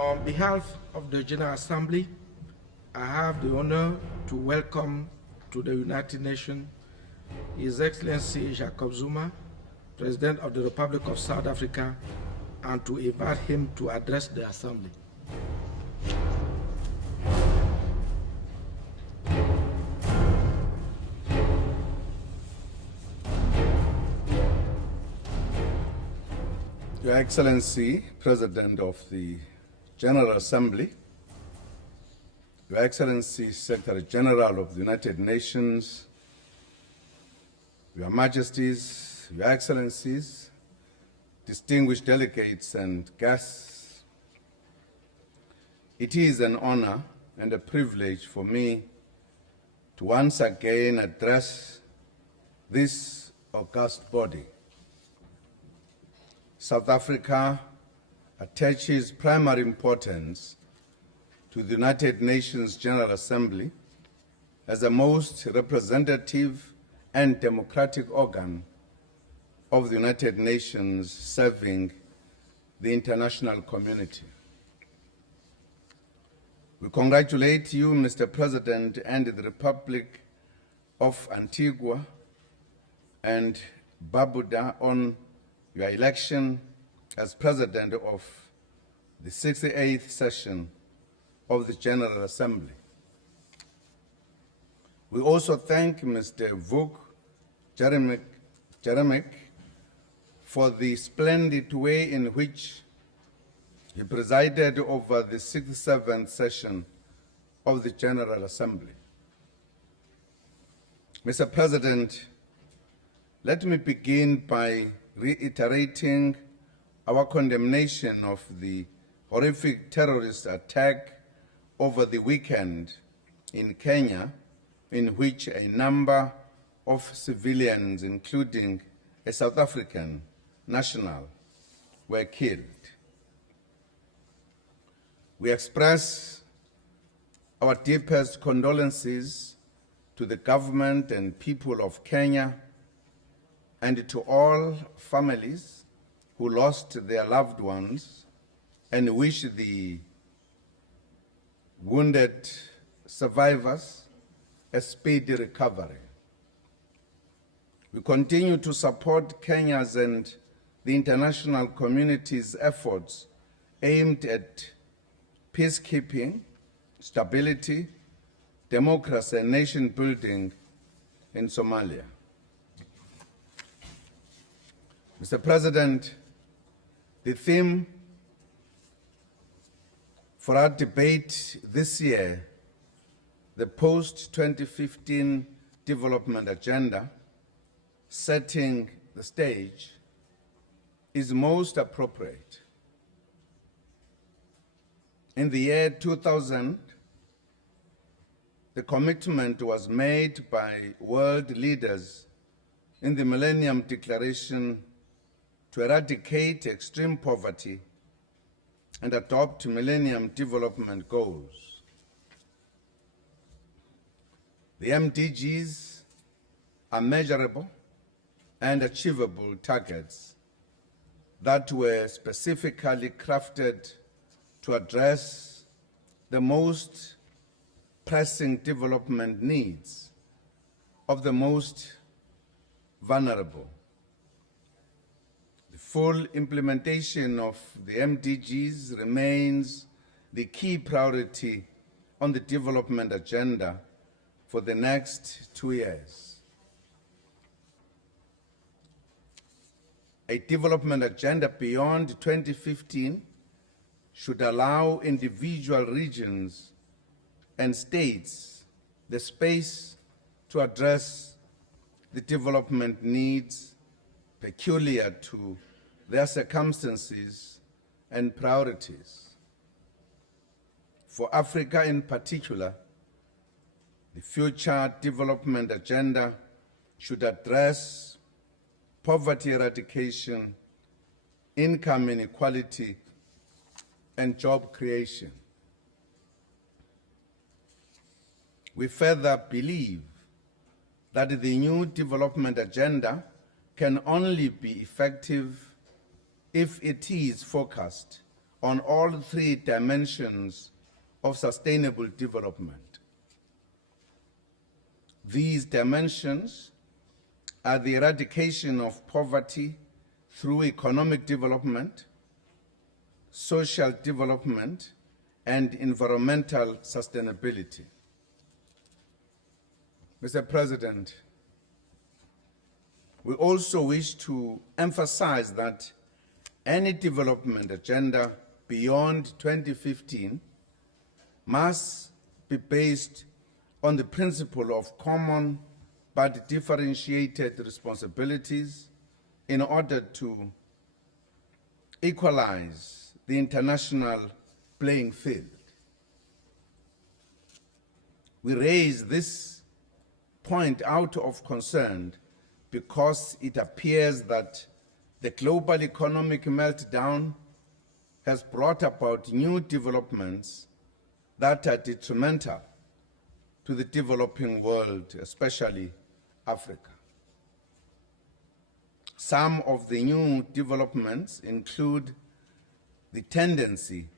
On behalf of the General Assembly, I have the honor to welcome to the United Nations His Excellency Jacob Zuma, President of the Republic of South Africa, and to invite him to address the Assembly. Your Excellency, President of the General Assembly, Your Excellency, Secretary General of the United Nations, Your Majesties, Your Excellencies, distinguished delegates and guests, it is an honor and a privilege for me to once again address this august body. South Africa attaches primary importance to the United Nations General Assembly as the most representative and democratic organ of the United Nations serving the international community. We congratulate you, Mr. President, and the Republic of Antigua and Barbuda on your election as President of the 68th session of the General Assembly. We also thank Mr. Vuk Jeremic for the splendid way in which he presided over the 67th session of the General Assembly. Mr. President, let me begin by reiterating our condemnation of the horrific terrorist attack over the weekend in Kenya, in which a number of civilians, including a South African national, were killed. We express our deepest condolences to the government and people of Kenya and to all families who lost their loved ones, and wish the wounded survivors a speedy recovery. We continue to support Kenya's and the international community's efforts aimed at peacekeeping, stability, democracy, and nation building in Somalia. Mr. President, the theme for our debate this year, the post-2015 development agenda, setting the stage, is most appropriate. In the year 2000, the commitment was made by world leaders in the Millennium Declaration to eradicate extreme poverty and adopt Millennium Development Goals. The MDGs are measurable and achievable targets that were specifically crafted to address the most pressing development needs of the most vulnerable. Full implementation of the MDGs remains the key priority on the development agenda for the next 2 years. A development agenda beyond 2015 should allow individual regions and states the space to address the development needs peculiar to their circumstances and priorities. For Africa in particular, the future development agenda should address poverty eradication, income inequality, and job creation. We further believe that the new development agenda can only be effective if it is focused on all three dimensions of sustainable development. These dimensions are the eradication of poverty through economic development, social development, and environmental sustainability. Mr. President, we also wish to emphasize that any development agenda beyond 2015 must be based on the principle of common but differentiated responsibilities in order to equalize the international playing field. We raise this point out of concern because it appears that the global economic meltdown has brought about new developments that are detrimental to the developing world, especially Africa. Some of the new developments include the tendency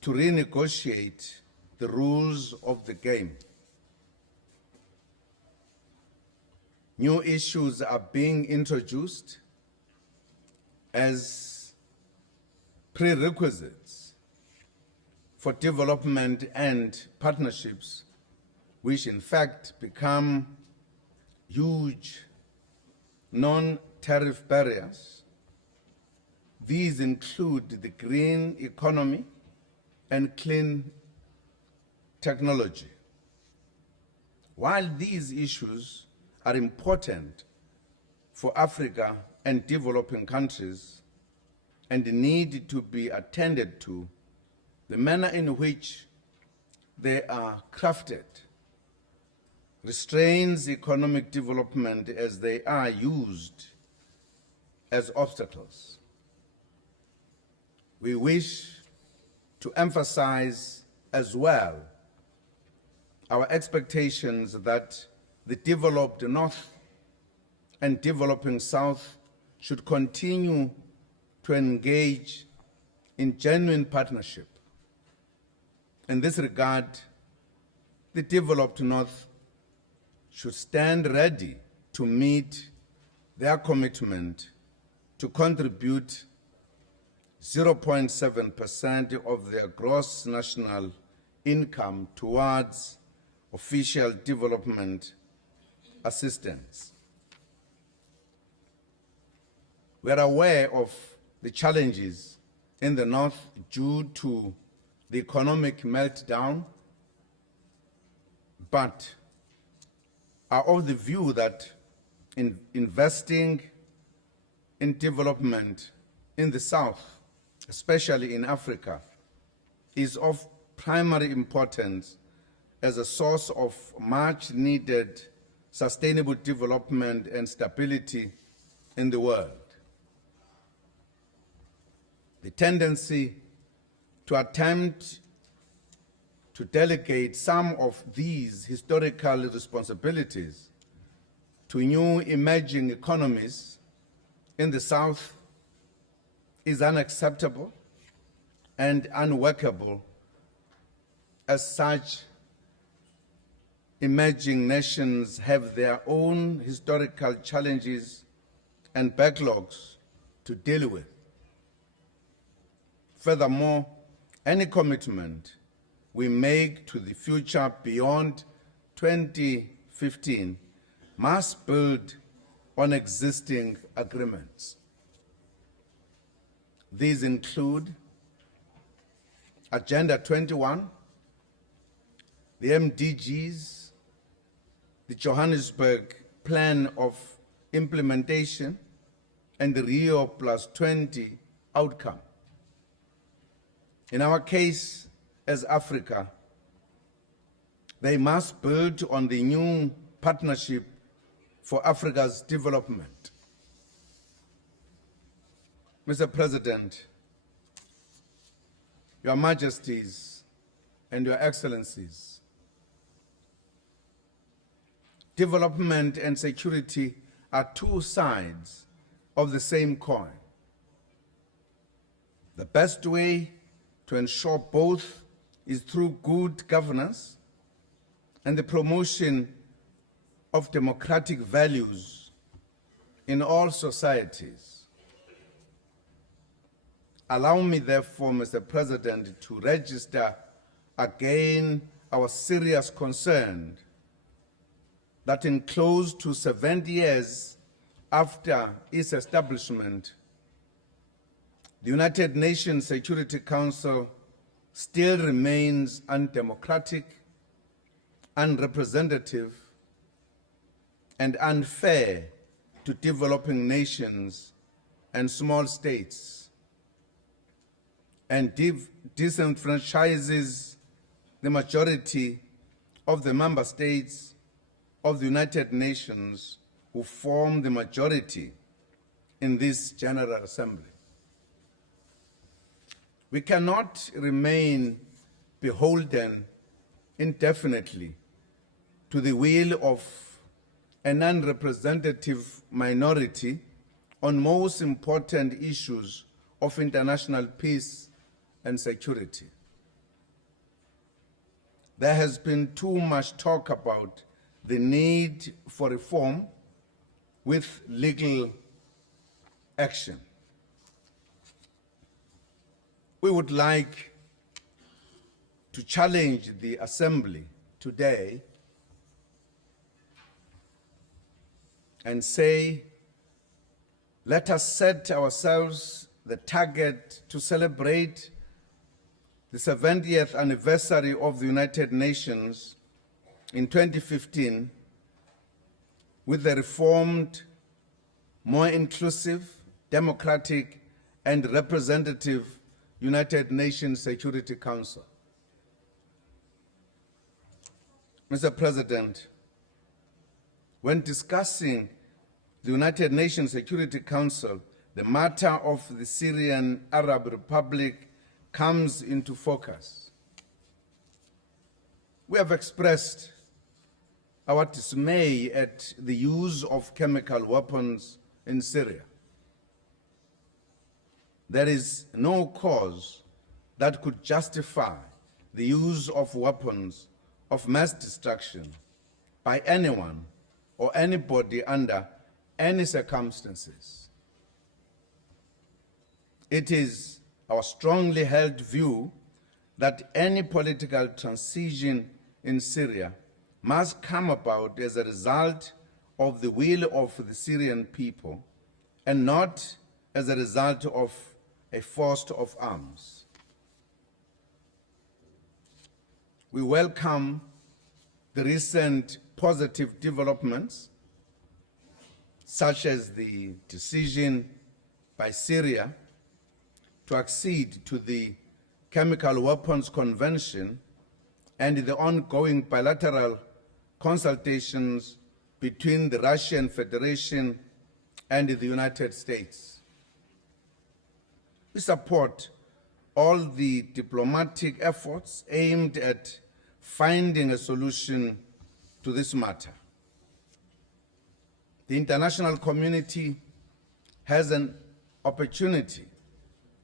to renegotiate the rules of the game. New issues are being introduced as prerequisites for development and partnerships, which in fact become huge non-tariff barriers. These include the green economy and clean technology. While these issues are important for Africa and developing countries and need to be attended to, the manner in which they are crafted restrains economic development as they are used as obstacles. We wish to emphasize as well our expectations that the developed North and developing South should continue to engage in genuine partnership. In this regard, the developed North should stand ready to meet their commitment to contribute 0.7% of their gross national income towards official development assistance. We are aware of the challenges in the North due to the economic meltdown, but are of the view that investing in development in the South, especially in Africa, is of primary importance as a source of much needed sustainable development and stability in the world. The tendency to attempt to delegate some of these historical responsibilities to new emerging economies in the South is unacceptable and unworkable, as such emerging nations have their own historical challenges and backlogs to deal with. Furthermore, any commitment we make to the future beyond 2015 must build on existing agreements. These include Agenda 21, the MDGs, the Johannesburg Plan of Implementation, and the Rio +20 outcome. In our case, as Africa, they must build on the new Partnership for Africa's Development. Mr. President, Your Majesties and Your Excellencies, development and security are two sides of the same coin. The best way to ensure both is through good governance and the promotion of democratic values in all societies. Allow me, therefore, Mr. President, to register again our serious concern that in close to 70 years after its establishment, the United Nations Security Council still remains undemocratic, unrepresentative, and unfair to developing nations and small states, and disenfranchises the majority of the member states of the United Nations who form the majority in this General Assembly. We cannot remain beholden indefinitely to the will of an unrepresentative minority on most important issues of international peace and security. There has been too much talk about the need for reform with legal action. We would like to challenge the Assembly today and say, let us set ourselves the target to celebrate the 70th anniversary of the United Nations in 2015 with a reformed, more inclusive, democratic, and representative United Nations Security Council. Mr. President, when discussing the United Nations Security Council, the matter of the Syrian Arab Republic comes into focus. We have expressed our dismay at the use of chemical weapons in Syria. There is no cause that could justify the use of weapons of mass destruction by anyone or anybody under any circumstances. It is our strongly held view that any political transition in Syria must come about as a result of the will of the Syrian people and not as a result of a force of arms. We welcome the recent positive developments, such as the decision by Syria to accede to the Chemical Weapons Convention and the ongoing bilateral consultations between the Russian Federation and the United States. We support all the diplomatic efforts aimed at finding a solution to this matter. The international community has an opportunity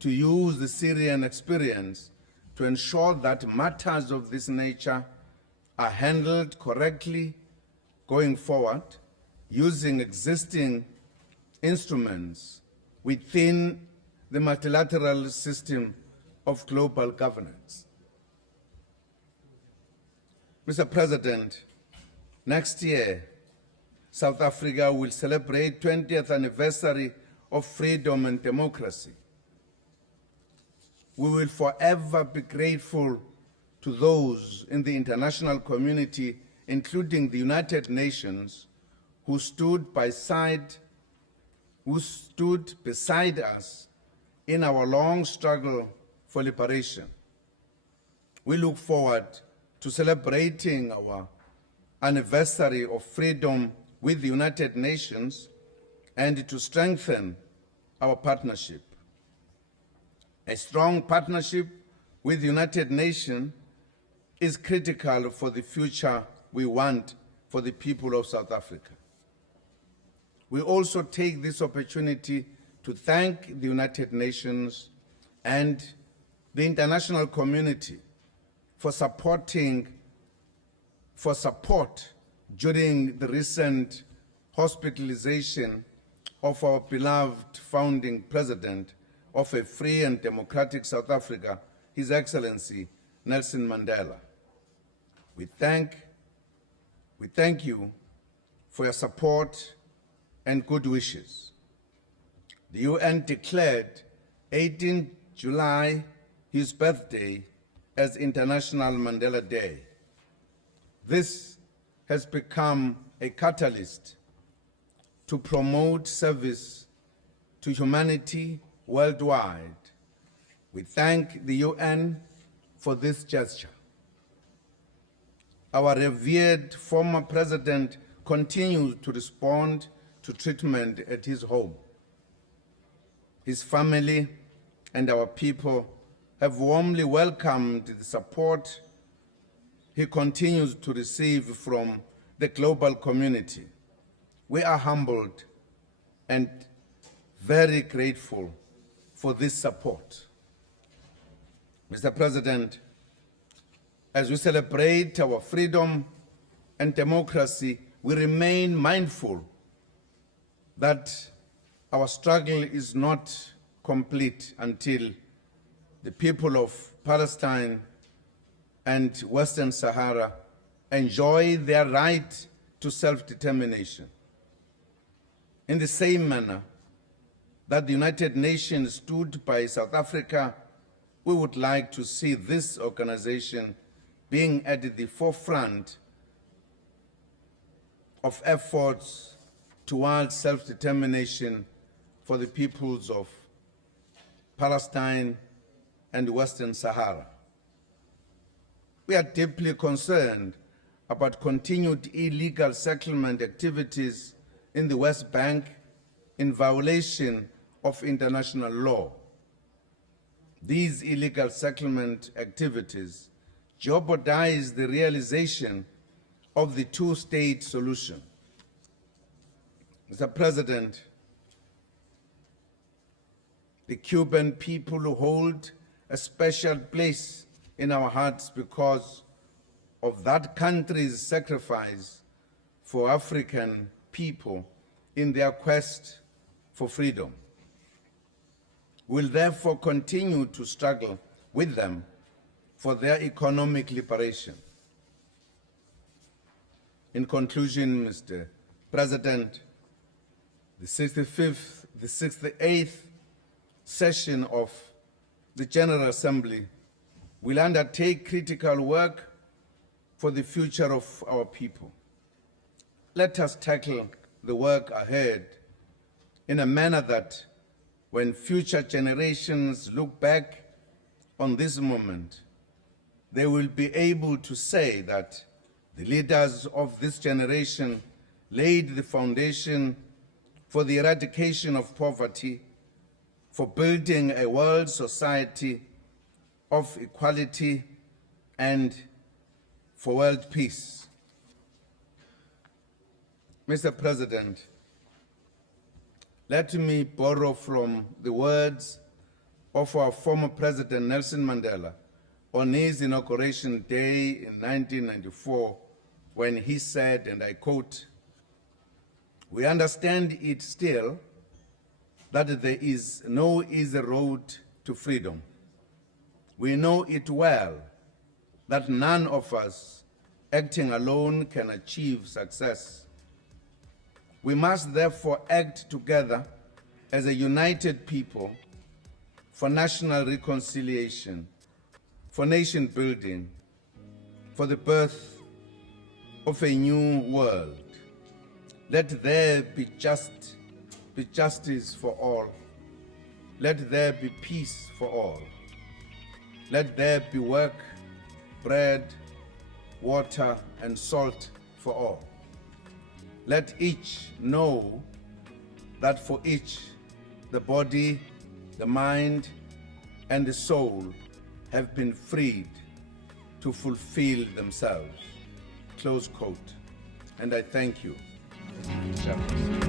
to use the Syrian experience to ensure that matters of this nature are handled correctly going forward using existing instruments within the multilateral system of global governance. Mr. President, next year, South Africa will celebrate 20th anniversary of freedom and democracy. We will forever be grateful to those in the international community, including the United Nations, who stood beside us in our long struggle for liberation. We look forward to celebrating our anniversary of freedom with the United Nations and to strengthen our partnership. A strong partnership with the United Nations is critical for the future we want for the people of South Africa. We also take this opportunity to thank the United Nations and the international community for support during the recent hospitalization of our beloved founding president of a free and democratic South Africa, His Excellency Nelson Mandela. We thank you for your support and good wishes. The UN declared 18 July his birthday as International Mandela Day. This has become a catalyst to promote service to humanity worldwide. We thank the UN for this gesture. Our revered former president continues to respond to treatment at his home. His family and our people have warmly welcomed the support he continues to receive from the global community. We are humbled and very grateful for this support. Mr. President, as we celebrate our freedom and democracy, we remain mindful that our struggle is not complete until the people of Palestine and Western Sahara enjoy their right to self-determination. In the same manner that the United Nations stood by South Africa, we would like to see this organization being at the forefront of efforts towards self-determination for the peoples of Palestine and Western Sahara. We are deeply concerned about continued illegal settlement activities in the West Bank in violation of international law. These illegal settlement activities jeopardize the realization of the two-state solution. Mr. President, the Cuban people hold a special place in our hearts because of that country's sacrifice for African people in their quest for freedom. We'll therefore continue to struggle with them for their economic liberation. In conclusion, Mr. President, the 68th session of the General Assembly will undertake critical work for the future of our people. Let us tackle the work ahead in a manner that when future generations look back on this moment, they will be able to say that the leaders of this generation laid the foundation for the eradication of poverty, for building a world society of equality, and for world peace. Mr. President, let me borrow from the words of our former President Nelson Mandela on his inauguration day in 1994, when he said, and I quote, "We understand it still that there is no easy road to freedom. We know it well that none of us acting alone can achieve success. We must therefore act together as a united people for national reconciliation, for nation building, for the birth of a new world. Let there be justice for all. Let there be peace for all. Let there be work, bread, water, and salt for all. Let each know that for each, the body, the mind, and the soul have been freed to fulfill themselves." Close quote. And I thank you, Chairperson.